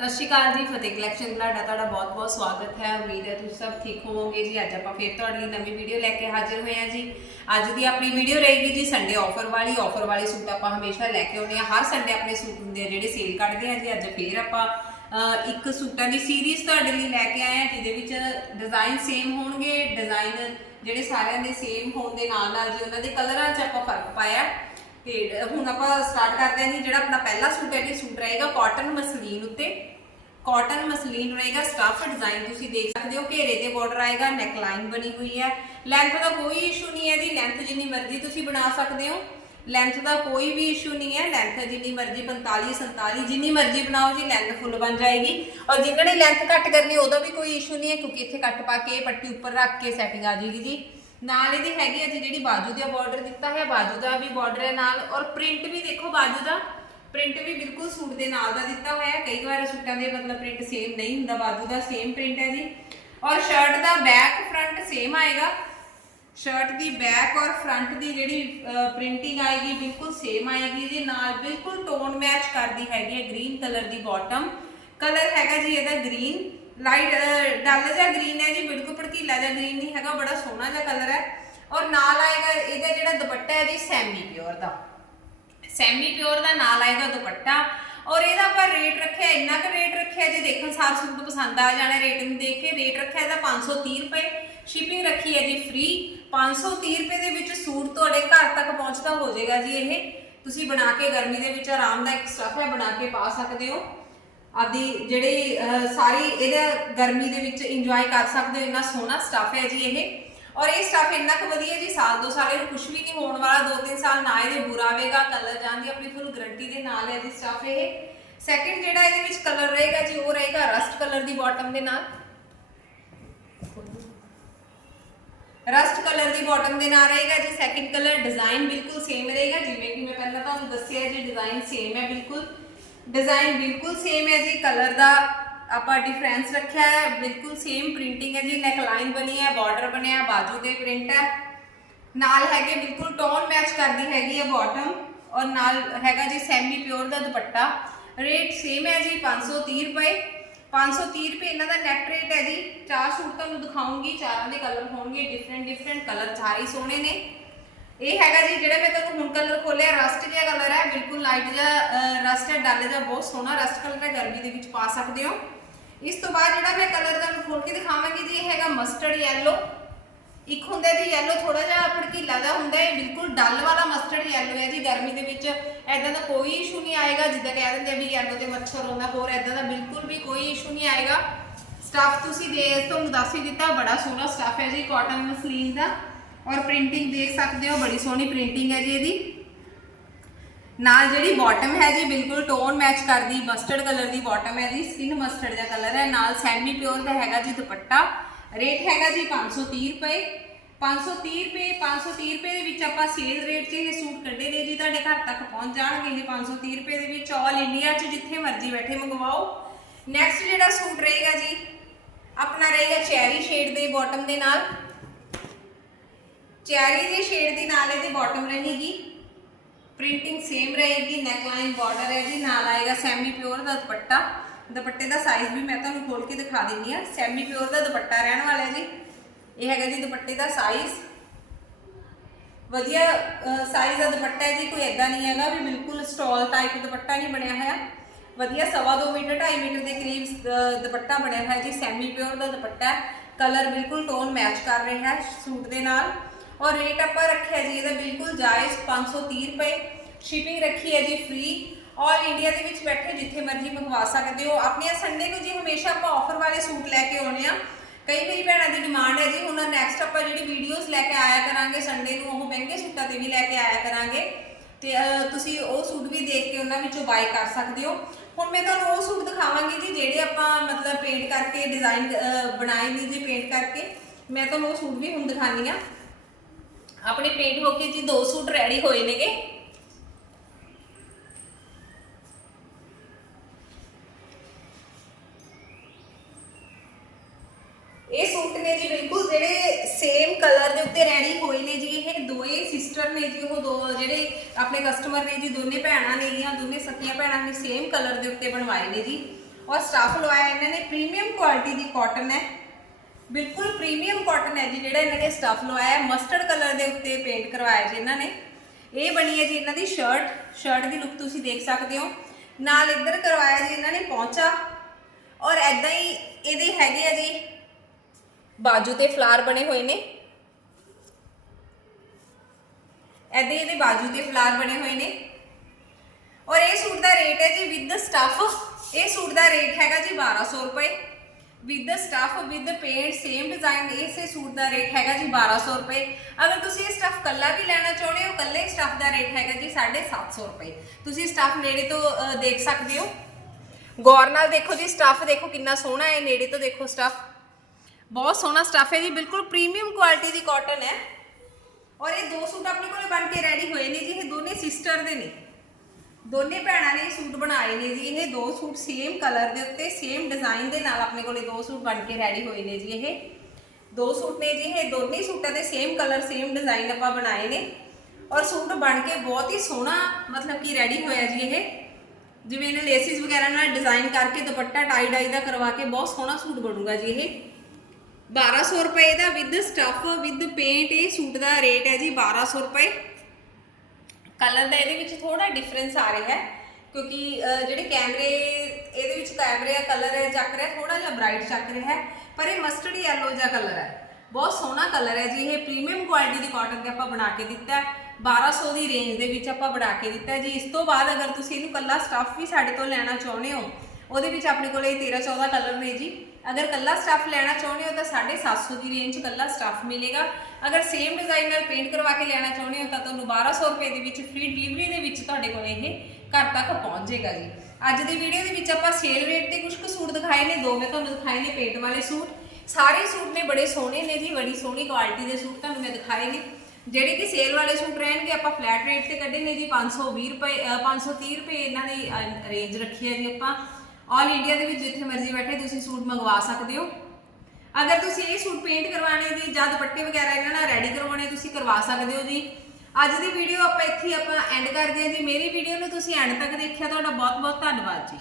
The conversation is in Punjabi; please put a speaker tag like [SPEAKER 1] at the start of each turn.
[SPEAKER 1] ਸਤਿ ਸ਼੍ਰੀ ਅਕਾਲ ਜੀ, ਫਤਿਹ ਕਲੈਕਸ਼ਨ ਤੁਹਾਡਾ ਤੁਹਾਡਾ ਬਹੁਤ-ਬਹੁਤ ਸਵਾਗਤ ਹੈ। ਉਮੀਦ ਹੈ ਤੁਸੀਂ ਸਭ ਠੀਕ ਹੋਵੋਗੇ ਜੀ। ਅੱਜ ਆਪਾਂ ਫੇਰ ਤੁਹਾਡੇ ਲਈ ਨਵੀਂ ਵੀਡੀਓ ਲੈ ਕੇ ਹਾਜ਼ਰ ਹੋਏ ਹਾਂ ਜੀ। ਅੱਜ ਦੀ ਆਪਣੀ ਵੀਡੀਓ ਰਹੇਗੀ ਜੀ ਸੰਡੇ ਆਫਰ ਵਾਲੀ। ਆਫਰ ਵਾਲੇ ਸੂਟ ਆਪਾਂ ਹਮੇਸ਼ਾ ਲੈ ਕੇ ਆਉਂਦੇ ਹਾਂ। ਹਰ ਸੰਡੇ ਆਪਣੇ ਸੂਟ ਹੁੰਦੇ ਆ, ਜਿਹੜੇ ਸੇਲ ਕੱਢਦੇ ਆ ਜੀ। ਅੱਜ ਫੇਰ ਆਪਾਂ ਇੱਕ ਸੂਟਾਂ ਦੀ ਸੀਰੀਜ਼ ਤੁਹਾਡੇ ਲਈ ਲੈ ਕੇ ਆਏ ਹਾਂ, ਜਿਹਦੇ ਵਿੱਚ ਡਿਜ਼ਾਈਨ ਸੇਮ ਹੋਣਗੇ। ਡਿਜ਼ਾਈਨ ਜਿਹੜੇ ਸਾਰਿਆਂ ਦੇ ਸੇਮ ਹੋਣ ਦੇ ਨਾਲ ਨਾਲ ਜੀ, ਉਹਨਾਂ ਦੇ ਕਲਰਾਂ 'ਚ ਆਪਾਂ ਫ਼ਰਕ ਪਾਇਆ। ਤੇ ਹੁਣ ਆਪਾਂ ਸਟਾਰਟ ਕਰਦੇ ਹਾਂ ਜੀ, ਜਿਹੜਾ ਆਪਣਾ ਪਹਿਲਾ ਸੂਟ ਹੈ ਜੀ, ਸੂਟ ਰਹੇਗਾ ਕਾਟਨ ਮਸਲੀਨ ਉੱਤੇ। ਕਾਟਨ ਮਸਲੀਨ ਰਹੇਗਾ ਸਟਾਫ ਡਿਜ਼ਾਈਨ ਤੁਸੀਂ ਦੇਖ ਸਕਦੇ ਹੋ ਘੇਰੇ ਤੇ ਬਾਰਡਰ ਆਏਗਾ ਨੈਕ ਲਾਈਨ ਬਣੀ ਹੋਈ ਹੈ। ਲੈਂਥ ਦਾ ਕੋਈ ਇਸ਼ੂ ਨਹੀਂ ਹੈ ਜੀ ਲੈਂਥ ਜਿੰਨੀ ਮਰਜ਼ੀ ਤੁਸੀਂ ਬਣਾ ਸਕਦੇ ਹੋ। ਲੈਂਥ ਦਾ ਕੋਈ ਵੀ ਇਸ਼ੂ ਨਹੀਂ ਹੈ ਲੈਂਥ ਜਿੰਨੀ ਮਰਜ਼ੀ 45 47 ਜਿੰਨੀ ਮਰਜ਼ੀ ਬਣਾਓ ਜੀ ਲੈਂਥ ਫੁੱਲ ਬਣ ਜਾਏਗੀ। ਔਰ ਜਿਨ੍ਹਾਂ ਨੇ ਲੈਂਥ ਕੱਟ ਕਰਨੀ ਉਹਦਾ ਵੀ ਕੋਈ ਇਸ਼ੂ ਨਹੀਂ ਹੈ, ਕਿਉਂਕਿ ਇੱਥੇ ਕੱਟ ਪਾ ਕੇ, ਪੱਟੀ ਉੱਪਰ ਰੱਖ ਕੇ ਸੈਟਿੰਗ ਆ ਜਾਏਗੀ ਜੀ। ਨਾਲ ਇਹਦੀ ਹੈਗੀ ਹੈ ਜੀ ਜਿਹੜੀ ਬਾਜੂ ਦਾ ਬਾਰਡਰ ਦਿੱਤਾ ਹੈ ਬਾਜੂ ਦਾ ਵੀ ਬਾਰਡਰ ਹੈ ਨਾਲ ਔਰ ਪ੍ਰਿੰਟ ਵੀ ਦੇਖੋ ਬਾਜੂ ਦਾ। ਪ੍ਰਿੰਟ ਵੀ ਬਿਲਕੁਲ ਸੂਟ ਦੇ ਨਾਲ ਦਾ ਦਿੱਤਾ ਹੋਇਆ ਹੈ। ਕਈ ਵਾਰ ਸੂਟਾਂ ਦੇ ਮਤਲਬ ਪ੍ਰਿੰਟ ਸੇਮ ਨਹੀਂ ਹੁੰਦਾ, ਬਾਜੂ ਦਾ ਸੇਮ ਪ੍ਰਿੰਟ ਹੈ ਜੀ। ਔਰ ਸ਼ਰਟ ਦਾ ਬੈਕ ਫਰੰਟ ਸੇਮ ਆਏਗਾ। ਸ਼ਰਟ ਦੀ ਬੈਕ ਔਰ ਫਰੰਟ ਦੀ ਜਿਹੜੀ ਪ੍ਰਿੰਟਿੰਗ ਆਏਗੀ ਬਿਲਕੁਲ ਸੇਮ ਆਏਗੀ ਜੀ। ਨਾਲ ਬਿਲਕੁਲ ਟੋਨ ਮੈਚ ਕਰਦੀ ਹੈਗੀ ਹੈ ਗ੍ਰੀਨ ਕਲਰ ਦੀ ਬਾਟਮ ਕਲਰ ਹੈਗਾ ਜੀ ਇਹਦਾ ਗ੍ਰੀਨ ਲਾਈਟ ਡਲ uh, ਜਿਹਾ ਗ੍ਰੀਨ ਹੈ ਜੀ, ਬਿਲਕੁਲ ਭੜਕੀਲਾ ਜਾਂ ਗ੍ਰੀਨ ਨਹੀਂ ਹੈਗਾ ਬੜਾ ਸੋਹਣਾ ਜਿਹਾ ਕਲਰ ਹੈ। ਔਰ ਨਾਲ ਆਏਗਾ ਇਹਦਾ ਜਿਹੜਾ ਦੁਪੱਟਾ ਹੈ ਜੀ ਸੈਮੀ ਪਿਓਰ ਦਾ। ਸੈਮੀ ਪਿਓਰ ਦਾ ਨਾਲ ਆਏਗਾ ਦੁਪੱਟਾ। ਔਰ ਇਹਦਾ ਆਪਾਂ ਰੇਟ ਰੱਖਿਆ, ਇੰਨਾ ਕੁ ਰੇਟ ਰੱਖਿਆ ਜੇ ਦੇਖਣ ਸਾਰ ਸੂਟ ਪਸੰਦ ਆ ਜਾਣਾ ਰੇਟ ਨੂੰ ਦੇਖ ਕੇ ਰੇਟ ਰੱਖਿਆ ਇਹਦਾ 530 ਰੁਪਏ। ਸ਼ਿਪਿੰਗ ਰੱਖੀ ਹੈ ਜੀ ਫ੍ਰੀ 530 ਰੁਪਏ ਦੇ ਵਿੱਚ ਸੂਟ ਤੁਹਾਡੇ ਘਰ ਤੱਕ ਪਹੁੰਚਦਾ ਹੋ ਜਾਏਗਾ ਜੀ ਇਹ। ਤੁਸੀਂ ਬਣਾ ਕੇ ਗਰਮੀ ਦੇ ਵਿੱਚ ਆਰਾਮਦਾਇਕ ਸਟਫ ਹੈ, ਬਣਾ ਕੇ ਪਾ ਸਕਦੇ ਹੋ। ਆਪਦੀ ਜਿਹੜੀ ਸਾਰੀ ਇਹਦਾ ਗਰਮੀ ਦੇ ਵਿੱਚ ਇੰਜੋਏ ਕਰ ਸਕਦੇ ਹੋ, ਇੰਨਾ ਸੋਹਣਾ ਸਟਫ ਹੈ ਜੀ ਇਹ। ਔਰ ਇਹ ਸਟਫ ਇੰਨਾ ਕੁ ਵਧੀਆ ਜੀ, ਸਾਲ ਦੋ ਸਾਲ ਇਹਨੂੰ ਕੁਝ ਵੀ ਨਹੀਂ ਹੋਣ ਵਾਲਾ, ਦੋ ਤਿੰਨ ਸਾਲ ਨਾ ਇਹਦੇ ਬੁਰਾ ਆਵੇਗਾ ਕਲਰ ਜਾਣ ਦੀ ਆਪਣੀ ਫੁੱਲ ਗਾਰੰਟੀ ਦੇ ਨਾਲ ਹੈ ਜੀ ਸਟਫ ਇਹ। ਸੈਕਿੰਡ ਜਿਹੜਾ ਇਹਦੇ ਵਿੱਚ ਕਲਰ ਰਹੇਗਾ ਜੀ, ਉਹ ਰਹੇਗਾ ਰਸਟ ਕਲਰ ਦੀ ਬਾਟਮ ਦੇ ਨਾਲ। ਰਸਟ ਕਲਰ ਦੀ ਬਾਟਮ ਦੇ ਨਾਲ ਰਹੇਗਾ ਜੀ ਸੈਕਿੰਡ ਕਲਰ ਡਿਜ਼ਾਈਨ ਬਿਲਕੁਲ ਸੇਮ ਰਹੇਗਾ, ਜਿਵੇਂ ਕਿ ਮੈਂ ਪਹਿਲਾਂ ਤੁਹਾਨੂੰ ਦੱਸਿਆ ਜੀ ਡਿਜ਼ਾਈਨ ਸੇਮ ਹੈ ਬਿਲਕੁਲ। ਡਿਜ਼ਾਈਨ ਬਿਲਕੁਲ ਸੇਮ ਹੈ ਜੀ ਕਲਰ ਦਾ ਆਪਾਂ ਡਿਫਰੈਂਸ ਰੱਖਿਆ ਹੈ, ਬਿਲਕੁਲ ਸੇਮ ਪ੍ਰਿੰਟਿੰਗ ਹੈ ਜੀ ਨੈਕ ਲਾਈਨ ਬਣੀ ਹੈ ਬਾਰਡਰ ਬਣਿਆ, ਬਾਜੂ ਦੇ ਪ੍ਰਿੰਟ ਹੈ। ਨਾਲ ਹੈਗੇ ਬਿਲਕੁਲ ਟੋਨ ਮੈਚ ਕਰਦੀ ਹੈਗੀ ਹੈ ਬਾਟਮ ਔਰ ਨਾਲ ਹੈਗਾ ਜੀ ਸੈਮੀ ਪਿਓਰ ਦਾ ਦੁਪੱਟਾ। ਰੇਟ ਸੇਮ ਹੈ ਜੀ 530 ਰੁਪਏ। 530 ਰੁਪਏ ਇਹਨਾਂ ਦਾ ਨੈਟ ਰੇਟ ਹੈ ਜੀ। ਚਾਰ ਸੂਟ ਤੁਹਾਨੂੰ ਦਿਖਾਉਂਗੀ, ਚਾਰਾਂ ਦੇ ਕਲਰ ਹੋਣਗੇ ਡਿਫਰੈਂਟ ਡਿਫਰੈਂਟ ਕਲਰ ਚਾਰੇ ਹੀ ਸੋਹਣੇ ਨੇ। ਇਹ ਹੈਗਾ ਜੀ, ਜਿਹੜਾ ਮੈਂ ਤੁਹਾਨੂੰ ਹੁਣ ਕਲਰ ਖੋਲਿਆ ਰਸਟ ਜਿਹਾ ਕਲਰ ਹੈ, ਬਿਲਕੁਲ ਲਾਈਟ ਜਿਹਾ ਰਸਟ ਹੈ, ਡੱਲ ਜਿਹਾ, ਬਹੁਤ ਸੋਹਣਾ ਰਸਟ ਕਲਰ ਹੈ, ਗਰਮੀ ਦੇ ਵਿੱਚ ਪਾ ਸਕਦੇ ਹੋ। ਇਸ ਤੋਂ ਬਾਅਦ ਜਿਹੜਾ ਮੈਂ ਕਲਰ ਤੁਹਾਨੂੰ ਖੋਲ ਕੇ ਦਿਖਾਵਾਂਗੀ ਜੀ, ਇਹ ਹੈਗਾ ਮਸਟਰਡ ਯੈਲੋ ਇੱਕ ਹੁੰਦਾ ਜੀ ਯੈਲੋ ਥੋੜਾ ਜਿਹਾ ਭੜਕੀਲਾ ਦਾ ਹੁੰਦਾ ਹੈ ਬਿਲਕੁਲ ਡੱਲ ਵਾਲਾ ਮਸਟਰਡ ਯੈਲੋ ਹੈ ਜੀ, ਗਰਮੀ ਦੇ ਵਿੱਚ ਐਦਾਂ ਦਾ ਕੋਈ ਇਸ਼ੂ ਨਹੀਂ ਆਏਗਾ, ਜਿੱਦਾਂ ਕਹਿ ਦਿੰਦੇ ਆ ਵੀ ਯੈਲੋ ਤੇ ਮੱਛਰ ਹੁੰਦਾ ਹੋਰ ਐਦਾਂ ਦਾ ਬਿਲਕੁਲ ਵੀ ਕੋਈ ਇਸ਼ੂ ਨਹੀਂ ਆਏਗਾ। ਸਟਫ ਤੁਸੀਂ ਦੇ ਤੁਹਾਨੂੰ ਦੱਸ ਹੀ ਦਿੱਤਾ, ਬੜਾ ਸੋਹਣਾ ਸਟਫ ਹੈ ਜੀ ਕਾਟਨ ਮਸਲੀਨ ਦਾ। ਔਰ ਪ੍ਰਿੰਟਿੰਗ ਦੇਖ ਸਕਦੇ ਹੋ, ਬੜੀ ਸੋਹਣੀ ਪ੍ਰਿੰਟਿੰਗ ਹੈ ਜੀ ਇਹਦੀ। ਨਾਲ ਜਿਹੜੀ ਬਾਟਮ ਹੈ ਜੀ, ਬਿਲਕੁਲ ਟੋਨ ਮੈਚ ਕਰਦੀ ਮਸਟਰਡ ਕਲਰ ਦੀ ਬਾਟਮ ਹੈ ਜੀ ਸਕਿਨ ਮਸਟਰਡ ਦਾ ਕਲਰ ਹੈ। ਨਾਲ ਸੈਮੀ ਪਿਓਰ ਦਾ ਹੈਗਾ ਜੀ ਦੁਪੱਟਾ। ਰੇਟ ਹੈਗਾ ਜੀ 530 ਰੁਪਏ। 530 ਰੁਪਏ 530 ਰੁਪਏ ਦੇ ਵਿੱਚ ਆਪਾਂ ਸੇਲ ਰੇਟ 'ਚ ਇਹ ਸੂਟ ਕੱਢੇ ਨੇ ਜੀ, ਤੁਹਾਡੇ ਘਰ ਤੱਕ ਪਹੁੰਚ ਜਾਣਗੇ ਇਹ 530 ਰੁਪਏ ਦੇ ਵਿੱਚ। ਆਲ ਇੰਡੀਆ 'ਚ ਜਿੱਥੇ ਮਰਜ਼ੀ ਬੈਠੇ ਮੰਗਵਾਓ। ਨੈਕਸਟ ਜਿਹੜਾ ਸੂਟ ਰਹੇਗਾ ਜੀ, ਆਪਣਾ ਰਹੇਗਾ ਚੈਰੀ ਸ਼ੇਡ ਦੇ ਬਾਟਮ ਦੇ ਨਾਲ। ਚੈਰੀ ਦੇ ਸ਼ੇਡ ਦੀ ਨਾਲ ਇਹਦੀ ਬਾਟਮ ਰਹੇਗੀ। ਪ੍ਰਿੰਟਿੰਗ ਸੇਮ ਰਹੇਗੀ ਨੈਕ ਲਾਈਨ ਬਾਰਡਰ ਹੈ ਜੀ ਨਾਲ ਆਏਗਾ ਸੈਮੀ ਪਿਓਰ ਦਾ ਦੁਪੱਟਾ। ਦੁਪੱਟੇ ਦਾ ਸਾਈਜ਼ ਵੀ ਮੈਂ ਤੁਹਾਨੂੰ ਖੋਲ ਕੇ ਦਿਖਾ ਦਿੰਨੀ ਆ ਸੈਮੀ ਪਿਓਰ ਦਾ ਦੁਪੱਟਾ ਰਹਿਣ ਵਾਲਾ ਜੀ। ਇਹ ਹੈਗਾ ਜੀ ਦੁਪੱਟੇ ਦਾ ਸਾਈਜ਼ ਵਧੀਆ ਸਾਈਜ਼ ਦਾ ਦੁਪੱਟਾ ਹੈ ਜੀ, ਕੋਈ ਐਦਾਂ ਨਹੀਂ ਹੈਗਾ ਵੀ ਬਿਲਕੁਲ ਸਟਾਲ ਟਾਈਪ ਦੁਪੱਟਾ ਨਹੀਂ ਬਣਿਆ ਹੋਇਆ। ਵਧੀਆ ਸਵਾ ਦੋ ਮੀਟਰ 2.5 ਮੀਟਰ ਦੇ ਕਰੀਬ ਦੁਪੱਟਾ ਬਣਿਆ ਹੋਇਆ ਜੀ। ਸੈਮੀ ਪਿਓਰ ਦਾ ਦੁਪੱਟਾ ਕਲਰ ਬਿਲਕੁਲ ਟੋਨ ਮੈਚ ਕਰ ਰਿਹਾ ਹੈ ਸੂਟ ਦੇ ਨਾਲ। ਔਰ ਰੇਟ ਆਪਾਂ ਰੱਖਿਆ ਜੀ, ਇਹਦਾ ਬਿਲਕੁਲ ਜਾਇਜ਼ 530 ਰੁਪਏ। ਸ਼ਿਪਿੰਗ ਰੱਖੀ ਹੈ ਜੀ ਫ੍ਰੀ ਆਲ ਇੰਡੀਆ ਦੇ ਵਿੱਚ ਬੈਠੇ, ਜਿੱਥੇ ਮਰਜ਼ੀ ਮੰਗਵਾ ਸਕਦੇ ਹੋ। ਆਪਣੀਆਂ ਸੰਡੇ ਨੂੰ ਜੀ ਹਮੇਸ਼ਾ ਆਪਾਂ ਆਫਰ ਵਾਲੇ ਸੂਟ ਲੈ ਕੇ ਆਉਨੇ ਆ ਕਈ ਕਈ ਭੈਣਾਂ ਦੀ ਡਿਮਾਂਡ ਹੈ ਜੀ ਹੁਣ ਨੈਕਸਟ ਆਪਾਂ ਜਿਹੜੀ ਵੀਡੀਓਜ਼ ਲੈ ਕੇ ਆਇਆ ਕਰਾਂਗੇ ਸੰਡੇ ਨੂੰ ਉਹ ਮਹਿੰਗੇ ਸੂਟਾਂ ਤੇ ਵੀ ਲੈ ਕੇ ਆਇਆ ਕਰਾਂਗੇ। ਤੇ ਤੁਸੀਂ ਉਹ ਸੂਟ ਵੀ ਦੇਖ ਕੇ ਉਹਨਾਂ ਵਿੱਚੋਂ ਬਾਈ ਕਰ ਸਕਦੇ ਹੋ। ਹੁਣ ਮੈਂ ਤੁਹਾਨੂੰ ਉਹ ਸੂਟ ਦਿਖਾਵਾਂਗੀ ਜੀ, ਜਿਹੜੇ ਆਪਾਂ ਮਤਲਬ ਪੇਂਟ ਕਰਕੇ ਡਿਜ਼ਾਈਨ ਬਣਾਏ ਨੇ ਜੀ ਪੇਂਟ ਕਰਕੇ। ਮੈਂ ਤੁਹਾਨੂੰ ਉਹ ਸੂਟ ਵੀ ਹੁਣ ਦਿਖਾਨੀ ਆ ਆਪਣੇ ਪੇਂਟ ਹੋ ਕੇ ਜੀ ਦੋ ਸੂਟ ਰੈਡੀ ਹੋਏ ਨੇਗੇ। ਇਹ ਸੂਟ ਨੇ ਜੀ ਬਿਲਕੁਲ ਜਿਹੜੇ ਸੇਮ ਕਲਰ ਦੇ ਉੱਤੇ ਰੈਡੀ ਹੋਏ ਨੇ ਜੀ, ਇਹ ਦੋਏ ਸਿਸਟਰ ਨੇ ਜੀ, ਉਹ ਦੋ ਜਿਹੜੇ ਆਪਣੇ ਕਸਟਮਰ ਨੇ ਜੀ, ਦੋਨੇ ਭੈਣਾਂ ਨੇ ਨੇਗੀਆਂ ਦੋਨੇ ਸਕੀਆਂ ਭੈਣਾਂ ਨੇ ਸੇਮ ਕਲਰ ਦੇ ਉੱਤੇ ਬਣਵਾਏ ਨੇ ਜੀ। ਔਰ ਸਟਾਫ ਲਵਾਇਆ ਇਹਨਾਂ ਨੇ ਪ੍ਰੀਮੀਅਮ ਕੁਆਲਿਟੀ ਦੀ ਕਾਟਨ ਹੈ। ਬਿਲਕੁਲ ਪ੍ਰੀਮੀਅਮ ਕਾਟਨ ਹੈ ਜੀ, ਜਿਹੜਾ ਇਹਨਾਂ ਨੇ ਸਟਾਫ ਲਵਾਇਆ ਮਸਟਰਡ ਕਲਰ ਦੇ ਉੱਤੇ ਪੇਂਟ ਕਰਵਾਇਆ ਜੀ ਇਹਨਾਂ ਨੇ। ਇਹ ਬਣੀ ਹੈ ਜੀ ਇਹਨਾਂ ਦੀ ਸ਼ਰਟ ਸ਼ਰਟ ਦੀ ਲੁੱਕ ਤੁਸੀਂ ਦੇਖ ਸਕਦੇ ਹੋ। ਨਾਲ ਇੱਧਰ ਕਰਵਾਇਆ ਜੀ ਇਹਨਾਂ ਨੇ ਪਹੁੰਚਾ ਔਰ ਐਦਾਂ ਹੀ ਇਹਦੇ ਹੈਗੇ ਆ ਜੀ, ਬਾਜੂ ਤੇ ਫਲਾਰ ਬਣੇ ਹੋਏ ਨੇ। ਐਦੇ ਇਹਦੇ ਬਾਜੂ ਤੇ ਫਲਾਰ ਬਣੇ ਹੋਏ ਨੇ। ਔਰ ਇਹ ਸੂਟ ਦਾ ਰੇਟ ਹੈ ਜੀ ਵਿਦ ਸਟਫ ਇਹ ਸੂਟ ਦਾ ਰੇਟ ਹੈਗਾ ਜੀ 1200 ਰੁਪਏ। With stuff with pant same design ਇਸੇ ਸੂਟ ਦਾ ਰੇਟ ਹੈਗਾ ਜੀ 1200 ਰੁਪਏ। ਅਗਰ ਤੁਸੀਂ ਇਹ ਸਟਫ ਕੱਲਾ ਵੀ ਲੈਣਾ ਚਾਹੁੰਦੇ ਹੋ, ਕੱਲੇ ਸਟਫ ਦਾ ਰੇਟ ਹੈਗਾ ਜੀ 750 ਰੁਪਏ। ਤੁਸੀਂ ਸਟਫ ਨੇੜੇ ਤੋਂ ਦੇਖ ਸਕਦੇ ਹੋ। ਗੌਰ ਨਾਲ ਦੇਖੋ ਜੀ ਸਟਫ ਦੇਖੋ ਕਿੰਨਾ ਸੋਹਣਾ ਹੈ, ਨੇੜੇ ਤੋਂ ਦੇਖੋ ਸਟਫ ਬਹੁਤ ਸੋਹਣਾ ਸਟਫ ਹੈ ਜੀ, ਬਿਲਕੁਲ ਪ੍ਰੀਮੀਅਮ ਕੁਆਲਿਟੀ ਦੀ ਕਾਟਨ ਹੈ। ਔਰ ਇਹ ਦੋ ਸੂਟ ਆਪਣੇ ਕੋਲ ਬਣ ਕੇ ਰੈਡੀ ਹੋਏ ਨੇ ਜੀ, ਇਹ ਦੋਨੇ ਸਿਸਟਰ ਦੇ ਨੇ। ਦੋਨੇ ਭੈਣਾਂ ਨੇ ਇਹ ਸੂਟ ਬਣਾਏ ਨੇ ਜੀ। ਇਹ ਦੋ ਸੂਟ ਸੇਮ ਕਲਰ ਦੇ ਉੱਤੇ ਸੇਮ ਡਿਜ਼ਾਈਨ ਦੇ ਨਾਲ ਆਪਣੇ ਕੋਲੇ ਦੋ ਸੂਟ ਬਣ ਕੇ ਰੈਡੀ ਹੋਏ ਨੇ ਜੀ ਇਹ। ਦੋ ਸੂਟ ਨੇ ਜੀ ਇਹ। ਦੋਨੇ ਸੂਟਾਂ ਦੇ ਸੇਮ ਕਲਰ ਸੇਮ ਡਿਜ਼ਾਈਨ ਆਪਾਂ ਬਣਾਏ ਨੇ। ਔਰ ਸੂਟ ਬਣ ਕੇ ਬਹੁਤ ਹੀ ਸੋਹਣਾ, ਮਤਲਬ ਕਿ ਰੈਡੀ ਹੋਇਆ ਜੀ ਇਹ। ਜਿਵੇਂ ਇਹਨੇ ਲੇਸਿਸ ਵਗੈਰਾ ਨਾਲ ਡਿਜ਼ਾਈਨ ਕਰਕੇ ਦੁਪੱਟਾ ਟਾਈ ਡਾਈ ਦਾ ਕਰਵਾ ਕੇ ਬਹੁਤ ਸੋਹਣਾ ਸੂਟ ਬਣੂਗਾ ਜੀ ਇਹ। 1200 ਰੁਪਏ ਦਾ ਵਿਦ ਸਟਫ ਵਿਦ ਪੇਂਟ ਇਹ ਸੂਟ ਦਾ ਰੇਟ ਹੈ ਜੀ 1200 ਰੁਪਏ। ਕਲਰ ਦਾ ਇਹਦੇ ਵਿੱਚ ਥੋੜਾ ਡਿਫਰੈਂਸ ਆ ਰਿਹਾ ਹੈ ਕਿਉਂਕਿ ਅਹ, ਜਿਹੜੇ ਕੈਮਰੇ ਇਹਦੇ ਵਿੱਚ ਕੈਮਰੇ ਆ ਕਲਰ ਹੈ ਚੱਕ ਰਿਹਾ ਥੋੜਾ ਜਿਹਾ ਬ੍ਰਾਈਟ ਚੱਕ ਰਿਹਾ ਹੈ ਪਰ ਇਹ ਮਸਟਰਡ ਯੈਲੋ ਜਿਹਾ ਕਲਰ ਹੈ। ਬਹੁਤ ਸੋਹਣਾ ਕਲਰ ਹੈ ਜੀ ਇਹ ਪ੍ਰੀਮੀਅਮ ਕੁਆਲਿਟੀ ਦੀ ਕਾਟਨ ਤੇ ਆਪਾਂ ਬਣਾ ਕੇ ਦਿੱਤਾ ਹੈ। 1200 ਦੀ ਰੇਂਜ ਦੇ ਵਿੱਚ ਆਪਾਂ ਬਣਾ ਕੇ ਦਿੱਤਾ ਹੈ ਜੀ। ਇਸ ਤੋਂ ਬਾਅਦ ਅਗਰ ਤੁਸੀਂ ਇਹਨੂੰ ਕੱਲਾ ਸਟੱਫ ਵੀ ਸਾਡੇ ਤੋਂ ਲੈਣਾ ਚਾਹੁੰਦੇ ਹੋ ਉਹਦੇ ਵਿੱਚ ਆਪਣੇ ਕੋਲ ਇਹ 13 14 ਕਲਰ ਨੇ ਜੀ। ਅਗਰ ਕੱਲਾ ਸਟਫ ਲੈਣਾ ਚਾਹੁੰਦੇ ਹੋ ਤਾਂ 750 ਦੀ ਰੇਂਜ 'ਚ ਕੱਲਾ ਸਟਫ ਮਿਲੇਗਾ। ਅਗਰ ਸੇਮ ਡਿਜ਼ਾਈਨ ਨਾਲ ਪੇਂਟ ਕਰਵਾ ਕੇ ਲੈਣਾ ਚਾਹੁੰਦੇ ਹੋ ਤਾਂ ਤੁਹਾਨੂੰ 1200 ਰੁਪਏ ਦੇ ਵਿੱਚ ਫ੍ਰੀ ਡਿਲੀਵਰੀ ਦੇ ਵਿੱਚ ਤੁਹਾਡੇ ਕੋਲ ਇਹ ਘਰ ਤੱਕ ਪਹੁੰਚ ਜਾਏਗਾ ਜੀ। ਅੱਜ ਦੀ ਵੀਡੀਓ ਦੇ ਵਿੱਚ ਆਪਾਂ ਸੇਲ ਰੇਟ ਤੇ ਕੁਝ ਕੁ ਸੂਟ ਦਿਖਾਏ ਨੇ ਦੋ ਮੈਂ ਤੁਹਾਨੂੰ ਦਿਖਾਏ ਨੇ ਪੇਂਟ ਵਾਲੇ ਸੂਟ। ਸਾਰੇ ਸੂਟ ਨੇ ਬੜੇ ਸੋਹਣੇ ਨੇ ਜੀ ਬੜੀ ਸੋਹਣੀ ਕੁਆਲਿਟੀ ਦੇ ਸੂਟ ਤੁਹਾਨੂੰ ਮੈਂ ਦਿਖਾਏ ਨੇ। ਜਿਹੜੇ ਕਿ ਸੇਲ ਵਾਲੇ ਸੂਟ ਰਹਿਣਗੇ ਆਪਾਂ ਫਲੈਟ ਰੇਟ ਤੇ ਕੱਢੇ ਨੇ ਜੀ 520 ਰੁਪਏ ਅ, 530 ਰੁਪਏ ਇਹਨਾਂ ਦੀ ਰੇਂਜ ਰੱਖੀ ਹੈ ਜੀ ਆਪਾਂ। ਆਲ ਇੰਡੀਆ ਦੇ ਵਿੱਚ ਜਿੱਥੇ ਮਰਜ਼ੀ ਬੈਠੇ, ਤੁਸੀਂ ਸੂਟ ਮੰਗਵਾ ਸਕਦੇ ਹੋ। ਅਗਰ ਤੁਸੀਂ ਇਹ ਸੂਟ ਪੇਂਟ ਕਰਵਾਣੇ ਜੀ ਜਾਂ ਦੁਪੱਟੇ ਵਗੈਰਾ ਇਹਨਾਂ ਨਾਲ ਰੈਡੀ ਕਰਵਾਉਣੇ, ਤੁਸੀਂ ਕਰਵਾ ਸਕਦੇ ਹੋ ਜੀ। ਅੱਜ ਦੀ ਵੀਡੀਓ ਆਪਾਂ ਇੱਥੇ ਹੀ ਆਪਾਂ ਐਂਡ ਕਰਦੇ ਹਾਂ ਜੀ। ਮੇਰੀ ਵੀਡੀਓ ਨੂੰ ਤੁਸੀਂ ਐਂਡ ਤੱਕ ਦੇਖਿਆ, ਤੁਹਾਡਾ ਬਹੁਤ ਬਹੁਤ ਧੰਨਵਾਦ ਜੀ।